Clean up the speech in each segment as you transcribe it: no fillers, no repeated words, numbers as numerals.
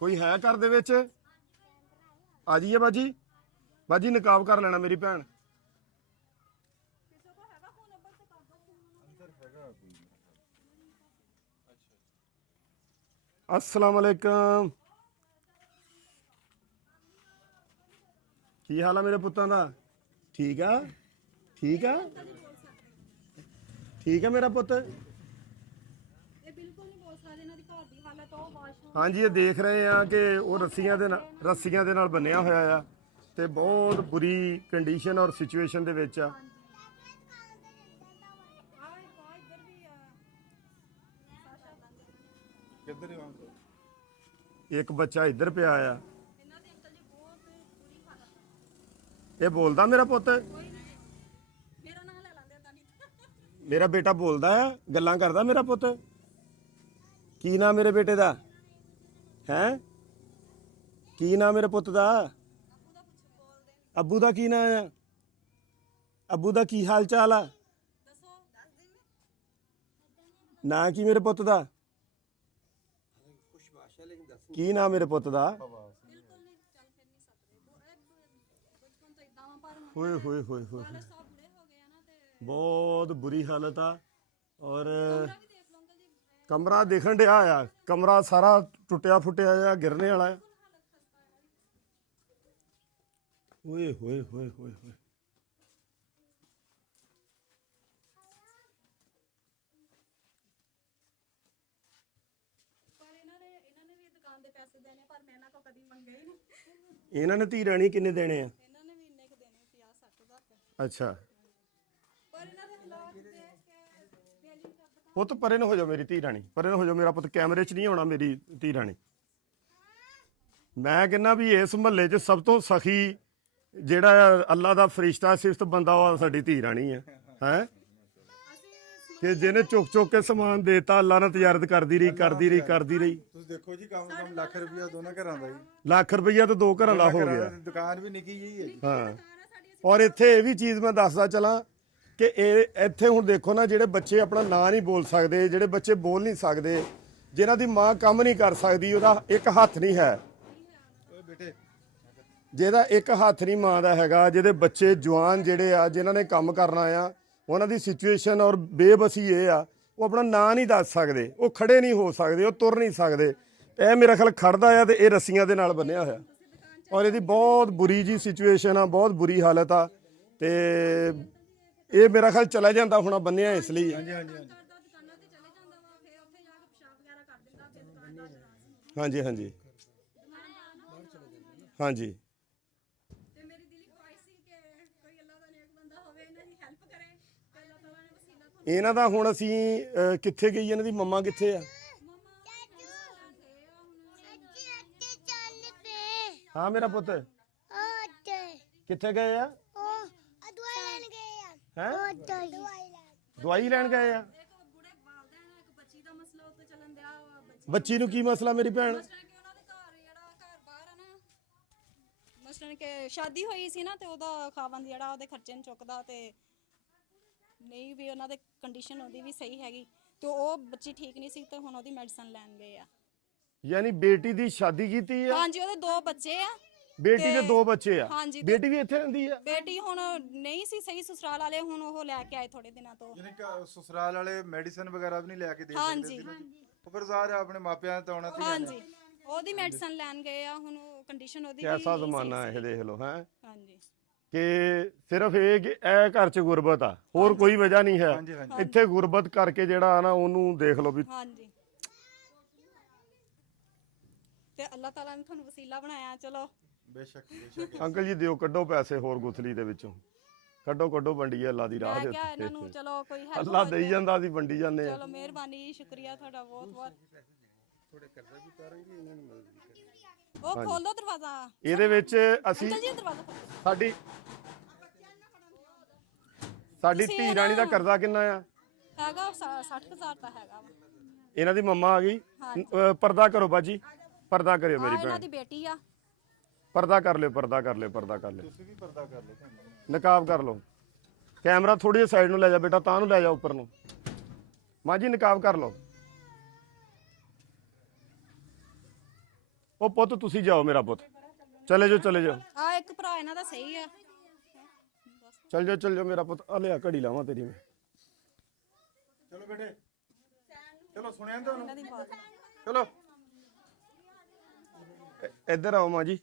ਕੋਈ ਹੈ ਘਰ ਦੇ ਵਿੱਚ? ਆ ਜਾਈਏ ਬਾਜੀ। ਬਾਜੀ ਨਕਾਬ ਕਰ ਲੈਣਾ ਮੇਰੀ ਭੈਣ। अस्सलाम वालेकुम। की हाल है मेरे पुत्तां दा? ठीक है, ठीक है, ठीक है मेरा पुत्त। हाँ जी, ये देख रहे हैं कि वो रस्सियां दे नाल बन्निया होया आ ते बहुत बुरी कंडीशन और सिचुएशन दे विच आ। एक बच्चा इधर पे आया। ये बोलदा मेरा पुत्त? मेरा बेटा बोलदा है, गल्लां करदा मेरा पुत्त? की नाम मेरे बेटे दा है? की नाम मेरे पुत्त दा? अब्बू दा की नाम है? अब्बू दा की हाल चाल आ? ना की मेरे पुत्त दा? की नाम मेरे पुत्त दा? होए होए होए होए, बहुत बुरी हालत आ। और कमरा देखण दिया आ, कमरा सारा टुटिया फुटिया आ, गिरने वाला है। होए होए होए होए होए, ਇਹਨਾਂ ਨੇ ਧੀ ਰਾਣੀ ਕਿੰਨੇ ਦੇਣੇ ਆ? ਅੱਛਾ, ਪੁੱਤ ਪਰੇ ਨੂੰ ਹੋ ਜਾਓ ਮੇਰੀ ਧੀ ਰਾਣੀ, ਪਰੇ ਨੂੰ ਹੋ ਜਾਓ ਮੇਰਾ ਪੁੱਤ। ਕੈਮਰੇ 'ਚ ਨਹੀਂ ਆਉਣਾ ਮੇਰੀ ਧੀ ਰਾਣੀ। ਮੈਂ ਕਹਿੰਦਾ ਵੀ ਇਸ ਮਹੱਲੇ 'ਚ ਸਭ ਤੋਂ ਸਖੀ ਜਿਹੜਾ ਅੱਲਾ ਦਾ ਫਰਿਸ਼ਤਾ ਸਿਫਤ ਬੰਦਾ ਉਹ ਸਾਡੀ ਧੀ ਰਾਣੀ ਹੈ ਕਿ ਜਿਹਨੇ ਚੁੱਕ ਚੁੱਕ ਕੇ ਸਮਾਨ ਦੇਤਾ। ਅੱਲਾ ਨੇ ਤਜਾਰਤ ਕਰਦੀ ਰਹੀ ਕਰਦੀ ਰਹੀ ਕਰਦੀ ਰਹੀ। ਤੁਸੀਂ ਦੇਖੋ ਜੀ, ਕਮ ਕਮ ਲੱਖ ਰੁਪਇਆ ਦੋਨਾਂ ਘਰਾਂ ਦਾ ਜੀ। ਲੱਖ ਰੁਪਈਆ ਤਾਂ 2 ਘਰਾਂ ਦਾ ਹੋ ਗਿਆ। ਦੁਕਾਨ ਵੀ ਨਿੱਕੀ ਜਿਹੀ ਹੈ ਜੀ। ਹਾਂ, ਔਰ ਇੱਥੇ ਇਹ ਵੀ ਚੀਜ਼ ਮੈਂ ਦੱਸਦਾ ਚਲਾਂ ਕਿ ਇਹ ਇੱਥੇ ਹੁਣ ਦੇਖੋ ਨਾ, ਜਿਹੜੇ ਬੱਚੇ ਆਪਣਾ ਨਾਂ ਨਹੀਂ ਬੋਲ ਸਕਦੇ, ਜਿਹੜੇ ਬੱਚੇ ਬੋਲ ਨਹੀਂ ਸਕਦੇ, ਜਿਨ੍ਹਾਂ ਦੀ ਮਾਂ ਕੰਮ ਨਹੀਂ ਕਰ ਸਕਦੀ, ਉਹਦਾ ਇੱਕ ਹੱਥ ਨਹੀਂ ਹੈ। ਬੇਟੇ ਜਿਹਦਾ ਇੱਕ ਹੱਥ ਨਹੀਂ ਮਾਂ ਦਾ ਹੈਗਾ, ਜਿਹਦੇ ਬੱਚੇ ਜਵਾਨ ਜਿਹੜੇ ਆ ਜਿਨ੍ਹਾਂ ਨੇ ਕੰਮ ਕਰਨਾ ਆ, ਉਹਨਾਂ ਦੀ ਸਿਚੁਏਸ਼ਨ ਔਰ ਬੇਬਸੀ ਇਹ ਆ, ਉਹ ਆਪਣਾ ਨਾਂ ਨਹੀਂ ਦੱਸ ਸਕਦੇ, ਉਹ ਖੜੇ ਨਹੀਂ ਹੋ ਸਕਦੇ, ਉਹ ਤੁਰ ਨਹੀਂ ਸਕਦੇ। ਇਹ ਮੇਰਾ ਖਿਆਲ ਖੜਦਾ ਆ ਤੇ ਇਹ ਰੱਸੀਆਂ ਦੇ ਨਾਲ ਬੰਨਿਆ ਹੋਇਆ, ਔਰ ਇਹਦੀ ਬਹੁਤ ਬੁਰੀ ਜੀ ਸਿਚੁਏਸ਼ਨ ਆ, ਬਹੁਤ ਬੁਰੀ ਹਾਲਤ ਆ। ਤੇ ਇਹ ਮੇਰਾ ਖਿਆਲ ਚਲਾ ਜਾਂਦਾ ਹੋਣਾ ਬੰਨਿਆ ਇਸ ਲਈ। ਹਾਂਜੀ ਹਾਂਜੀ ਹਾਂਜੀ ਹਾਂਜੀ ਹਾਂਜੀ। ਇਹਨਾਂ ਦਾ ਹੁਣ ਅਸੀਂ ਕਿੱਥੇ ਗਈ? ਇਹਨਾਂ ਦੀ ਮੰਮਾ ਕਿੱਥੇ ਆ? ਹਾਂ ਮੇਰਾ ਪੁੱਤ ਕਿੱਥੇ ਗਏ ਆ? ਹੈ ਦਵਾਈ ਲੈਣ ਗਏ ਆ। ਬੱਚੀ ਨੂੰ ਕੀ ਮਸਲਾ ਮੇਰੀ ਭੈਣ? ਮਸਲਨ ਕਿ ਸ਼ਾਦੀ ਹੋਈ ਸੀ ਨਾ ਤੇ ਉਹਦਾ ਖਾਵੰਦ ਜਿਹੜਾ ਉਹਦੇ ਖਰਚੇ ਨੂੰ ਚੁੱਕਦਾ ਤੇ ਨਹੀਂ ਵੀ ਉਹਨਾਂ ਦੇ ਕੰਡੀਸ਼ਨ ਉਹਦੀ ਵੀ ਸਹੀ ਹੈਗੀ ਤੇ ਉਹ ਬੱਚੀ ਠੀਕ ਨਹੀਂ ਸੀ ਤੇ ਹੁਣ ਉਹਦੀ ਮੈਡੀਸਨ ਲੈਣ ਗਏ ਆ। ਯਾਨੀ ਬੇਟੀ ਦੀ ਸ਼ਾਦੀ ਕੀਤੀ ਆ? ਹਾਂਜੀ, ਉਹਦੇ 2 ਬੱਚੇ ਆ। ਬੇਟੀ ਦੇ 2 ਬੱਚੇ ਆ? ਹਾਂਜੀ, ਬੇਟੀ ਵੀ ਇੱਥੇ ਰਹਿੰਦੀ ਆ? ਬੇਟੀ ਹੁਣ ਨਹੀਂ ਸੀ ਸਹੀ, ਸਸੁਰਾਲ ਵਾਲੇ ਹੁਣ ਉਹ ਲੈ ਕੇ ਆਏ ਥੋੜੇ ਦਿਨਾਂ ਤੋਂ। ਯਾਨੀ ਕਿ ਸਸੁਰਾਲ ਵਾਲੇ ਮੈਡੀਸਨ ਵਗੈਰਾ ਵੀ ਨਹੀਂ ਲੈ ਕੇ ਦੇ ਹਾਂਜੀ ਉਹ ਫਿਰ ਸਾਰੇ ਆਪਣੇ ਮਾਪਿਆਂ ਤੇ ਆਉਣਾ ਤੇ ਹਾਂਜੀ, ਉਹਦੀ ਮੈਡੀਸਨ ਲੈਣ ਗਏ ਆ। ਹੁਣ ਕੰਡੀਸ਼ਨ ਉਹਦੀ ਕੈਸਾ ਜ਼ਮਾਨਾ ਹੈ ਇਹ, ਦੇਖ ਲਓ। ਹੈ ਹਾਂਜੀ ਕਿ ਸਿਰਫ ਇਹ ਕਿ ਇਹ ਘਰ 'ਚ ਗੁਰਬਤ ਆ, ਹੋਰ ਕੋਈ ਵਜ੍ਹਾ ਨਹੀਂ ਹੈ। ਹਾਂਜੀ ਹਾਂਜੀ ਇੱਥੇ ਗੁਰਬਤ ਕਰਕੇ ਜਿਹੜਾ ਨਾ ਉਹਨੂੰ ਦੇਖ ਲਓ ਵੀ। ਹਾਂਜੀ, ਤੇ ਅੱਲਾਹ ਤਾਲਾ ਨੇ ਤੁਹਾਨੂੰ ਵਸੀਲਾ ਬਣਾਇਆ। ਚਲੋ ਬੇਸ਼ੱਕ ਬੇਸ਼ੱਕ। ਅੰਕਲ ਜੀ ਦਿਓ, ਕੱਢੋ ਪੈਸੇ ਹੋਰ ਗੁਥਲੀ ਦੇ ਵਿੱਚੋਂ, ਕੱਢੋ ਕੱਢੋ, ਵੰਡੀਏ ਅੱਲਾ ਦੀ ਰਾਹ ਮੈਂ ਦੇ ਕਿਹਾ ਇਹਨਾਂ ਨੂੰ ਉੱਤੇ। ਚਲੋ ਕੋਈ ਹੈਲਪ ਅੱਲਾ ਦੇਈ ਜਾਂਦਾ, ਅਸੀਂ ਵੰਡੀ ਜਾਂਦੇ ਆ। ਚਲੋ ਮਿਹਰਬਾਨੀ ਜੀ, ਸ਼ੁਕਰੀਆ ਤੁਹਾਡਾ ਬਹੁਤ ਬਹੁਤ। ਉਹ ਖੋਲੋ ਦਰਵਾਜ਼ਾ। ਇਹਦੇ ਵਿੱਚ ਅਸੀਂ ਅੰਕਲ ਜੀ ਦਰਵਾਜ਼ਾ ਖੋਲੋ। ਸਾਡੀ ਧੀ ਰਾਣੀ ਦਾ ਕਰਜ਼ਾ ਕਿੰਨਾ ਆ? ਹੈਗਾ 60,000 ਤਾਂ ਹੈਗਾ ਵਾ। ਇਹਨਾਂ ਦੀ ਮੰਮਾ ਆ ਗਈ। ਪਰਦਾ ਕਰੋ ਬਾਜੀ, ਪਰਦਾ ਕਰਿਓ ਮੇਰੀ ਇਹਨਾਂ ਭੈਣ, ਦੀ ਬੇਟੀ ਆ। ਪਰਦਾ ਕਰ ਲਿਓ, ਪਰਦਾ ਕਰ ਲਿਓ, ਪਰਦਾ ਕਰ ਲਿਓ, ਤੁਸੀਂ ਵੀ ਪਰਦਾ ਕਰ ਲਓ। ਨਕਾਬ ਕਰ ਲਓ। ਕੈਮਰਾ ਥੋੜੀ ਜਿਹੀ ਸਾਈਡ ਨੂੰ ਲੈ ਜਾ ਬੇਟਾ, ਤਾਂ ਨੂੰ ਲੈ ਜਾ ਉੱਪਰ ਨੂੰ। ਮਾਂ ਜੀ ਨਕਾਬ ਕਰ ਲਓ। ਉਹ ਪੁੱਤ ਤੁਸੀਂ ਜਾਓ ਮੇਰਾ ਪੁੱਤ, ਚਲੇ ਜਾਓ ਚਲੇ ਜਾਓ, ਆ ਇੱਕ ਭਰਾ ਇਹਨਾਂ ਦਾ ਸਹੀ ਆ। ਚੱਲ ਜਾਓ ਮੇਰਾ ਪੁੱਤ। ਆ ਲਿਆ ਘੜੀ ਲਾਵਾਂ ਤੇਰੀ ਮੈਂ। ਚਲੋ ਬੇਟੇ, ਚਲੋ ਸੁਣਿਆ ਤੁਹਾਨੂੰ, ਇਹਨਾਂ ਦੀ ਬਾਤ ਚਲੋ ਇੱਧਰ ਆਓ ਮਾਂ ਜੀ,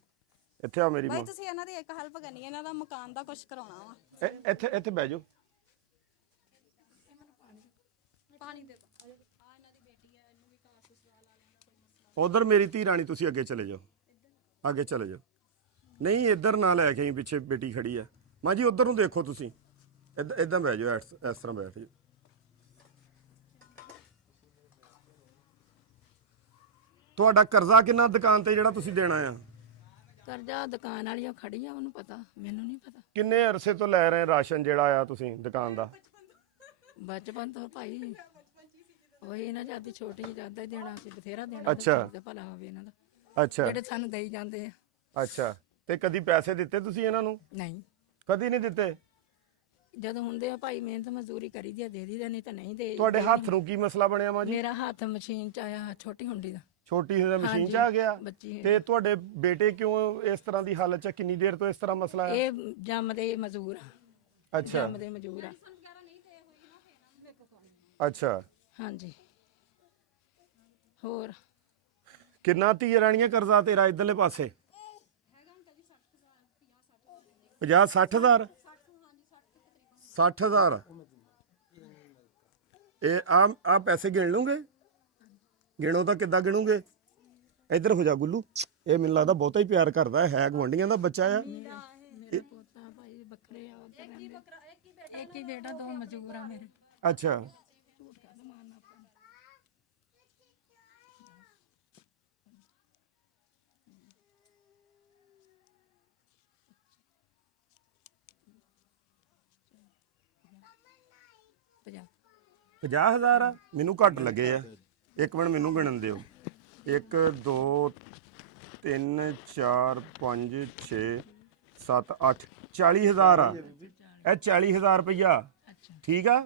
ਇੱਥੇ ਆ ਮੇਰੀ ਬਾਈ, ਮਾਂ। ਤੁਸੀਂ ਇਹਨਾਂ ਦੀ ਇੱਕ ਹੈਲਪ ਕਰਨੀ ਹੈ, ਇਹਨਾਂ ਦਾ ਮਕਾਨ ਦਾ ਕੁਝ ਕਰਾਉਣਾ ਵਾ। ਇੱਥੇ ਬਹਿ ਜਾਓ। ਪਾਣੀ ਦੇ ਦੋ। ਆ ਇਹਨਾਂ ਦੀ ਬੇਟੀ ਹੈ, ਇਹਨੂੰ ਵੀ ਘਰ ਸਸੁਰਾਲ ਵਾਲਿਆਂ ਦਾ ਕੋਈ ਮਸਲਾ। ਉਧਰ ਮੇਰੀ ਧੀ ਰਾਣੀ, ਤੁਸੀਂ ਅੱਗੇ ਚਲੇ ਜਾਓ, ਅੱਗੇ ਚਲੇ ਜਾਓ। ਨਹੀਂ ਇੱਧਰ ਨਾ ਲੈ ਕੇ ਆਈ, ਪਿੱਛੇ ਬੇਟੀ ਖੜੀ ਆ। ਮਾਂ ਜੀ ਉਧਰ ਨੂੰ ਦੇਖੋ ਤੁਸੀਂ, ਇਦਾਂ ਬਹਿ ਜਾਓ, ਇਸ ਤਰ੍ਹਾਂ ਬੈਠ ਜਾਓ। ਤੁਹਾਡਾ ਕਰਜ਼ਾ ਕਿੰਨਾ ਦੁਕਾਨ ਤੇ ਜਿਹੜਾ ਤੁਸੀਂ ਦੇਣਾ ਆ? ਕਰਜ਼ਾ ਦੁਕਾਨ ਵਾਲੀਆਂ ਖੜੀਆਂ, ਉਹਨੂੰ ਪਤਾ, ਮੈਨੂੰ ਨਹੀਂ ਪਤਾ। ਕਿੰਨੇ ਅਰਸੇ ਤੋਂ ਲੈ ਰਹੇ ਰਾਸ਼ਨ ਜਿਹੜਾ ਆ ਤੁਸੀਂ ਦੁਕਾਨ ਦਾ? ਬਚਪਨ ਤੋਂ ਭਾਈ ਉਹੀ ਇਹਨਾਂ ਜਾਂਦੀ ਛੋਟੀ ਜਿਆਦਾ ਦੇਣਾ ਸੀ, ਬਥੇਰਾ ਦੇਣਾ। ਅੱਛਾ। ਤੇ ਭਲਾ ਹੋਵੇ ਇਹਨਾਂ ਦਾ, ਅੱਛਾ ਜਿਹੜੇ ਸਾਨੂੰ ਦੇਈ ਜਾਂਦੇ ਆ। ਅੱਛਾ, ਤੇ ਕਦੀ ਪੈਸੇ ਦਿੱਤੇ ਤੁਸੀਂ ਇਹਨਾਂ ਨੂੰ? ਨਹੀਂ, ਕਦੀ ਨਹੀਂ ਦਿੱਤੇ? ਜਦੋਂ ਹੁੰਦੇ ਆ ਭਾਈ ਮਿਹਨਤ ਮਜ਼ਦੂਰੀ ਕਰੀਦੀ ਆ, ਦੇ ਦੀਦਾ, ਨਹੀਂ ਤਾਂ ਨਹੀਂ ਦੇ। ਤੁਹਾਡੇ ਹੱਥ ਨੂੰ ਕੀ ਮਸਲਾ ਬਣਿਆ ਮਾਂ ਜੀ? ਮੇਰਾ ਹੱਥ ਮਸ਼ੀਨ ਚ ਆਇਆ, ਛੋਟੀ ਹੁੰਡੀ ਦਾ। ਛੋਟੀ ਜਿਹੀ ਮਸ਼ੀਨ ਚ ਆ ਗਿਆ? ਬੱਚੀ ਤੇ ਤੁਹਾਡੇ ਬੇਟੇ ਕਿਉਂ ਇਸ ਤਰ੍ਹਾਂ ਦੀ ਹਾਲਤ ਚ? ਕਿੰਨੀ ਦੇਰ ਤੋਂ ਇਸ ਤਰ੍ਹਾਂ ਮਸਲਾ ਹੈ? ਇਹ ਜੰਮਦੇ ਮਜ਼ਦੂਰ ਆ, ਅੱਛਾ ਜੰਮਦੇ ਮਜ਼ਦੂਰ ਆ। ਅੱਛਾ। ਹਾਂਜੀ, ਹੋਰ ਕਿੰਨਾ ਧੀ ਰਾਣੀਆਂ ਕਰਜ਼ਾ ਤੇਰਾ ਇਧਰਲੇ ਪਾਸੇ? 50-60 ਹਜ਼ਾਰ? 60 ਹਜ਼ਾਰ। ਇਹ ਆ ਪੈਸੇ ਗਿਣ ਲੂਗੇ? ਗਿਣੋ ਤਾਂ ਕਿੱਦਾਂ ਗਿਣੂਗੇ? ਇੱਧਰ ਹੋ ਜਾ ਗੁੱਲੂ, ਇਹ ਮੈਨੂੰ ਲੱਗਦਾ ਬਹੁਤਾ ਹੀ ਪਿਆਰ ਕਰਦਾ ਹੈ, ਗਵਾਂਢੀਆਂ ਦਾ ਬੱਚਾ ਆ। ਮੇਰਾ ਪੋਤਾ ਭਾਈ ਵੱਖਰੇ ਆ, ਉੱਧਰ ਰਹਿੰਦੇ। ਇੱਕ ਹੀ ਬੇਟਾ, ਦੋ ਮਜ਼ਦੂਰ ਆ ਮੇਰੇ। ਅੱਛਾ। ਪੰਜਾਹ 50,000 ਆ? ਮੈਨੂੰ ਘੱਟ ਲੱਗੇ ਆ। ਇੱਕ ਮਿੰਟ ਮੈਨੂੰ ਗਿਣਨ ਦਿਓ। 1 2 3 4 5 6 7 8 40,000 ਆ। ਇਹ 40,000 ਰੁਪਈਆ, ਠੀਕ ਆ?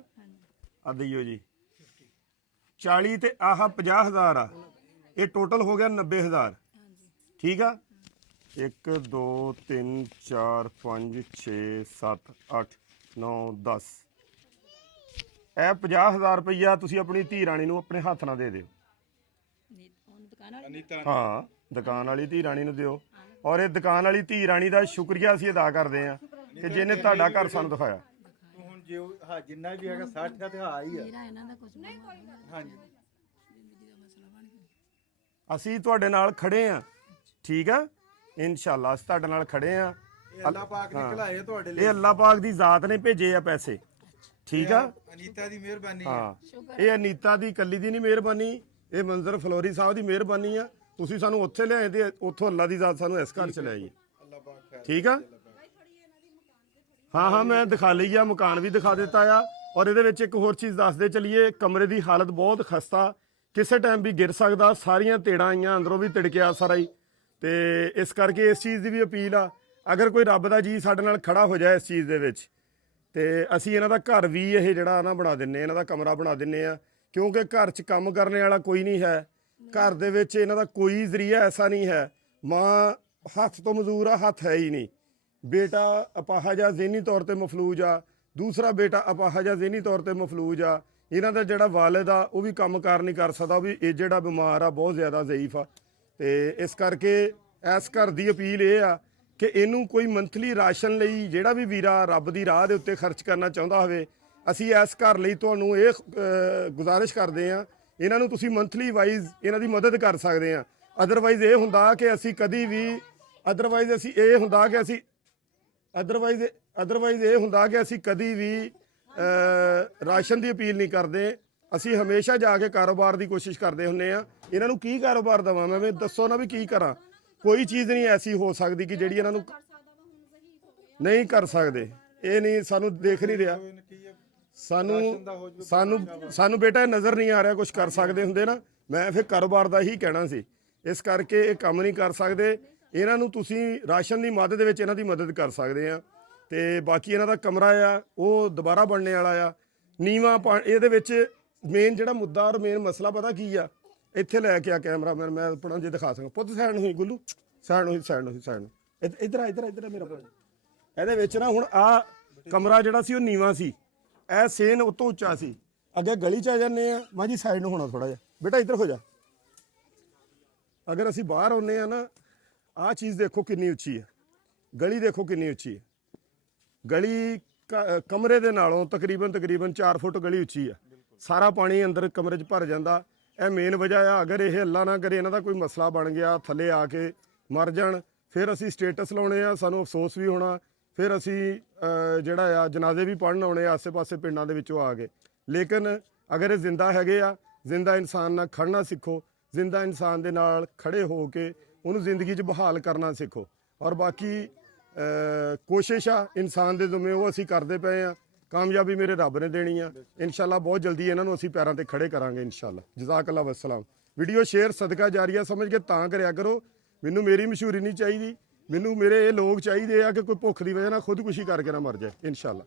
ਆ ਦਈਓ ਜੀ 40 ਤੇ ਆਹ 50,000 ਆ। ਇਹ ਟੋਟਲ ਹੋ ਗਿਆ 90,000, ਠੀਕ ਆ? 1 2 3 4 5 6 7 8 9 10। ਇਹ 50,000 ਰੁਪਈਆ ਤੁਸੀਂ ਆਪਣੀ ਧੀ ਰਾਣੀ ਨੂੰ ਆਪਣੇ ਹੱਥ ਨਾਲ ਦੇ ਦਿਓ। ਹਾਂ, ਦੁਕਾਨ ਵਾਲੀ ਧੀ ਰਾਣੀ ਨੂੰ ਦਿਓ। ਔਰ ਇਹ ਦੁਕਾਨ ਵਾਲੀ ਧੀ ਰਾਣੀ ਦਾ ਸ਼ੁਕਰੀਆ ਅਸੀਂ ਅਦਾ ਕਰਦੇ ਹਾਂ ਕਿ ਜਿਹਨੇ ਤੁਹਾਡਾ ਘਰ ਸਾਨੂੰ ਦਿਖਾਇਆ। ਹੁਣ ਜੇ ਜਿੰਨਾ ਵੀ ਹੈਗਾ 60 ਦਾ ਤੇ ਹਾਂ ਹੀ ਆ। ਮੇਰਾ ਇਹਨਾਂ ਦਾ ਕੁਝ ਨਹੀਂ। ਹਾਂਜੀ, ਅਸੀਂ ਤੁਹਾਡੇ ਨਾਲ ਖੜੇ ਆ, ਠੀਕ ਆ? ਇਨਸ਼ਾਅੱਲਾ ਅਸੀਂ ਤੁਹਾਡੇ ਨਾਲ ਖੜੇ ਆ। ਇਹ ਅੱਲਾਹ ਪਾਕ ਨੇ ਖਿਲਾਏ ਤੁਹਾਡੇ ਲਈ। ਇਹ ਅੱਲਾਹ ਪਾਕ ਦੀ ਜ਼ਾਤ ਨੇ ਭੇਜੇ ਆ ਪੈਸੇ, ਠੀਕ ਆ? ਅਨੀਤਾ ਦੀ ਮਿਹਰਬਾਨੀ ਹੈ। ਹਾਂ, ਇਹ ਅਨੀਤਾ ਦੀ ਕੱਲੀ ਦੀ ਨਹੀਂ ਮਿਹਰਬਾਨੀ, ਇਹ ਮੰਜ਼ਰ ਫਲੋਰੀ ਸਾਹਿਬ ਦੀ ਮਿਹਰਬਾਨੀ ਆ। ਤੁਸੀਂ ਸਾਨੂੰ ਉੱਥੇ ਲਿਆਏ ਤੇ ਉੱਥੋਂ ਅੱਲਾਹ ਦੀ ਜ਼ਾਤ ਸਾਨੂੰ ਇਸ ਘਰ ਚ ਲੈ ਆਈ, ਅੱਲਾਹ ਪਾਕ ਖੈਰ। ਠੀਕ ਆ? ਹਾਂ ਮੈਂ ਦਿਖਾ ਲਈ ਆ, ਮਕਾਨ ਵੀ ਦਿਖਾ ਦਿੱਤਾ ਆ। ਔਰ ਇਹਦੇ ਵਿੱਚ ਇੱਕ ਹੋਰ ਚੀਜ਼ ਦੱਸਦੇ ਚਲੀਏ, ਕਮਰੇ ਦੀ ਹਾਲਤ ਬਹੁਤ ਖਸਤਾ, ਕਿਸੇ ਟਾਈਮ ਵੀ ਗਿਰ ਸਕਦਾ। ਸਾਰੀਆਂ ਤੇੜਾਂ ਆਈਆਂ, ਅੰਦਰੋਂ ਵੀ ਤਿੜਕਿਆ ਸਾਰਾ ਹੀ। ਤੇ ਇਸ ਕਰਕੇ ਇਸ ਚੀਜ਼ ਦੀ ਵੀ ਅਪੀਲ ਆ, ਅਗਰ ਕੋਈ ਰੱਬ ਦਾ ਜੀ ਸਾਡੇ ਨਾਲ ਖੜਾ ਹੋ ਜਾਏ ਇਸ ਚੀਜ਼ ਦੇ ਵਿੱਚ, ਤੇ ਅਸੀਂ ਇਹਨਾਂ ਦਾ ਘਰ ਵੀ ਇਹ ਜਿਹੜਾ ਨਾ ਬਣਾ ਦਿੰਨੇ, ਇਹਨਾਂ ਦਾ ਕਮਰਾ ਬਣਾ ਦਿੰਨੇ ਆ। ਕਿਉਂਕਿ ਘਰ 'ਚ ਕੰਮ ਕਰਨ ਵਾਲਾ ਕੋਈ ਨਹੀਂ ਹੈ, ਘਰ ਦੇ ਵਿੱਚ ਇਹਨਾਂ ਦਾ ਕੋਈ ਜ਼ਰੀਆ ਐਸਾ ਨਹੀਂ ਹੈ। ਮਾਂ ਹੱਥ ਤੋਂ ਮਜ਼ਦੂਰ ਆ, ਹੱਥ ਹੈ ਹੀ ਨਹੀਂ। ਬੇਟਾ ਅਪਾਹਜ ਜ਼ਿਹਨੀ ਤੌਰ ਤੇ ਮਫਲੂਜ ਆ, ਦੂਸਰਾ ਬੇਟਾ ਅਪਾਹਜ ਜ਼ਿਹਨੀ ਤੌਰ ਤੇ ਮਫਲੂਜ ਆ। ਇਹਨਾਂ ਦਾ ਜਿਹੜਾ ਵਾਲਿਦ ਆ ਉਹ ਵੀ ਕੰਮ ਕਾਰ ਨਹੀਂ ਕਰ ਸਕਦਾ, ਉਹ ਵੀ ਇਹ ਜਿਹੜਾ ਬਿਮਾਰ ਆ, ਬਹੁਤ ਜ਼ਿਆਦਾ ਜ਼ਈਫ ਆ। ਤੇ ਇਸ ਕਰਕੇ ਇਸ ਘਰ ਦੀ ਅਪੀਲ ਇਹ ਆ ਕਿ ਇਹਨੂੰ ਕੋਈ ਮੰਥਲੀ ਰਾਸ਼ਨ ਲਈ ਜਿਹੜਾ ਵੀ ਵੀਰਾ ਰੱਬ ਦੀ ਰਾਹ ਦੇ ਉੱਤੇ ਖਰਚ ਕਰਨਾ ਚਾਹੁੰਦਾ ਹੋਵੇ, ਅਸੀਂ ਇਸ ਘਰ ਲਈ ਤੁਹਾਨੂੰ ਇਹ ਗੁਜ਼ਾਰਿਸ਼ ਕਰਦੇ ਹਾਂ, ਇਹਨਾਂ ਨੂੰ ਤੁਸੀਂ ਮੰਥਲੀ ਵਾਈਜ਼ ਇਹਨਾਂ ਦੀ ਮਦਦ ਕਰ ਸਕਦੇ ਆ। ਅਦਰਵਾਈਜ਼ ਇਹ ਹੁੰਦਾ ਕਿ ਅਸੀਂ ਕਦੀ ਵੀ ਕਦੀ ਵੀ ਰਾਸ਼ਨ ਦੀ ਅਪੀਲ ਨਹੀਂ ਕਰਦੇ। ਅਸੀਂ ਹਮੇਸ਼ਾ ਜਾ ਕੇ ਕਾਰੋਬਾਰ ਦੀ ਕੋਸ਼ਿਸ਼ ਕਰਦੇ ਹੁੰਦੇ ਆ। ਇਹਨਾਂ ਨੂੰ ਕੀ ਕਾਰੋਬਾਰ ਦੇਵਾਂ ਮੈਂ, ਦੱਸੋ ਨਾ ਵੀ ਕੀ ਕਰਾਂ? ਕੋਈ ਚੀਜ਼ ਨਹੀਂ ਐਸੀ ਹੋ ਸਕਦੀ ਕਿ ਜਿਹੜੀ ਇਹਨਾਂ ਨੂੰ ਨਹੀਂ ਕਰ ਸਕਦੇ। ਇਹ ਨਹੀਂ, ਸਾਨੂੰ ਦੇਖ ਨਹੀਂ ਰਿਹਾ, ਸਾਨੂੰ ਬੇਟਾ ਨਜ਼ਰ ਨਹੀਂ ਆ ਰਿਹਾ ਕੁਝ ਕਰ ਸਕਦੇ ਹੁੰਦੇ ਨਾ। ਮੈਂ ਫਿਰ ਕਾਰੋਬਾਰ ਦਾ ਹੀ ਕਹਿਣਾ ਸੀ, ਇਸ ਕਰਕੇ ਇਹ ਕੰਮ ਨਹੀਂ ਕਰ ਸਕਦੇ। ਇਹਨਾਂ ਨੂੰ ਤੁਸੀਂ ਰਾਸ਼ਨ ਦੀ ਮਦਦ ਦੇ ਵਿੱਚ ਇਹਨਾਂ ਦੀ ਮਦਦ ਕਰ ਸਕਦੇ ਆ। ਤੇ ਬਾਕੀ ਇਹਨਾਂ ਦਾ ਕਮਰਾ ਆ ਉਹ ਦੁਬਾਰਾ ਬਣਨੇ ਵਾਲਾ ਆ, ਨੀਵਾਂ ਇਹਦੇ ਵਿੱਚ ਮੇਨ ਜਿਹੜਾ ਮੁੱਦਾ ਔਰ ਮੇਨ ਮਸਲਾ ਪਤਾ ਕੀ ਆ? ਇੱਥੇ ਲੈ ਕੇ ਆ ਕੈਮਰਾਮੈਨ, ਮੈਂ ਆਪਣਾ ਜੇ ਦਿਖਾ ਸਕਾਂ। ਪੁੱਤ ਸਾਈਡ ਨੂੰ ਹੀ ਗੁੱਲੂ, ਸਾਈਡ ਨੂੰ ਹੀ, ਸਾਈਡ ਨੂੰ ਹੀ, ਸਾਈਡ ਨੂੰ ਇੱਧਰ ਆ, ਇੱਧਰ ਆ, ਇੱਧਰ ਆ ਮੇਰਾ ਪੁੱਤ। ਇਹਦੇ ਵਿੱਚ ਨਾ ਹੁਣ ਆ ਕਮਰਾ ਜਿਹੜਾ ਸੀ ਉਹ ਨੀਵਾਂ ਸੀ, ਇਹ ਸੇਨ ਉਹ ਤੋਂ ਉੱਚਾ ਸੀ। ਅੱਗੇ ਗਲੀ 'ਚ ਆ ਜਾਂਦੇ ਆ, ਮਾਂ ਜੀ ਸਾਈਡ ਨੂੰ ਹੋਣਾ ਥੋੜਾ ਜਿਹਾ, ਬੇਟਾ ਇੱਧਰ ਹੋ ਜਾ। ਅਗਰ ਅਸੀਂ ਬਾਹਰ ਆਉਂਦੇ ਆ ਨਾ, ਆਹ ਚੀਜ਼ ਦੇਖੋ ਕਿੰਨੀ ਉੱਚੀ ਹੈ, ਗਲੀ ਦੇਖੋ ਕਿੰਨੀ ਉੱਚੀ ਹੈ। ਗਲੀ ਕਮਰੇ ਦੇ ਨਾਲੋਂ ਤਕਰੀਬਨ 4 ਫੁੱਟ ਗਲੀ ਉੱਚੀ ਆ। ਸਾਰਾ ਪਾਣੀ ਅੰਦਰ ਕਮਰੇ 'ਚ ਭਰ ਜਾਂਦਾ। ਇਹ ਮੇਨ ਵਜ੍ਹਾ ਆ, ਅਗਰ ਇਹ ਅੱਲਾ ਨਾ ਕਰੇ ਇਹਨਾਂ ਦਾ ਕੋਈ ਮਸਲਾ ਬਣ ਗਿਆ, ਥੱਲੇ ਆ ਕੇ ਮਰ ਜਾਣ, ਫਿਰ ਅਸੀਂ ਸਟੇਟਸ ਲਾਉਣੇ ਆ, ਸਾਨੂੰ ਅਫਸੋਸ ਵੀ ਹੋਣਾ, ਫਿਰ ਅਸੀਂ ਜਿਹੜਾ ਆ ਜਨਾਜ਼ੇ ਵੀ ਪੜ੍ਹਨ ਆਉਣੇ ਆ ਆਸੇ-ਪਾਸੇ ਪਿੰਡਾਂ ਦੇ ਵਿੱਚੋਂ ਆ ਕੇ। ਲੇਕਿਨ ਅਗਰ ਇਹ ਜ਼ਿੰਦਾ ਹੈਗੇ ਆ, ਜ਼ਿੰਦਾ ਇਨਸਾਨ ਨਾਲ ਖੜਨਾ ਸਿੱਖੋ, ਜ਼ਿੰਦਾ ਇਨਸਾਨ ਦੇ ਨਾਲ ਖੜੇ ਹੋ ਕੇ ਉਹਨੂੰ ਜ਼ਿੰਦਗੀ 'ਚ ਬਹਾਲ ਕਰਨਾ ਸਿੱਖੋ। ਔਰ ਬਾਕੀ ਕੋਸ਼ਿਸ਼ ਆ ਇਨਸਾਨ ਦੇ ਜ਼ਿੰਮੇ ਉਹ ਅਸੀਂ ਕਰਦੇ ਪਏ ਆ। ਕਾਮਯਾਬੀ ਮੇਰੇ ਰੱਬ ਨੇ ਦੇਣੀ ਆ ਇਨਸ਼ਾਅੱਲਾ। ਬਹੁਤ ਜਲਦੀ ਇਹਨਾਂ ਨੂੰ ਅਸੀਂ ਪੈਰਾਂ ਤੇ ਖੜੇ ਕਰਾਂਗੇ ਇਨਸ਼ਾਅੱਲਾ। ਜਜ਼ਾਕ-ਅੱਲਾਹ ਵਸਲਾਮ। ਵੀਡੀਓ ਸ਼ੇਅਰ ਸਦਕਾ ਜਾਰੀਆ ਸਮਝ ਕੇ ਤਾਂ ਕਰਿਆ ਕਰੋ। ਮੈਨੂੰ ਮੇਰੀ ਮਸ਼ਹੂਰੀ ਨਹੀਂ ਚਾਹੀਦੀ, ਮੈਨੂੰ ਮੇਰੇ ਇਹ ਲੋਕ ਚਾਹੀਦੇ ਆ ਕਿ ਕੋਈ ਭੁੱਖ ਦੀ ਵਜ੍ਹਾ ਨਾਲ ਖੁਦਕੁਸ਼ੀ ਕਰਕੇ ਨਾ ਮਰ ਜਾਏ ਇਨਸ਼ਾਅੱਲਾ।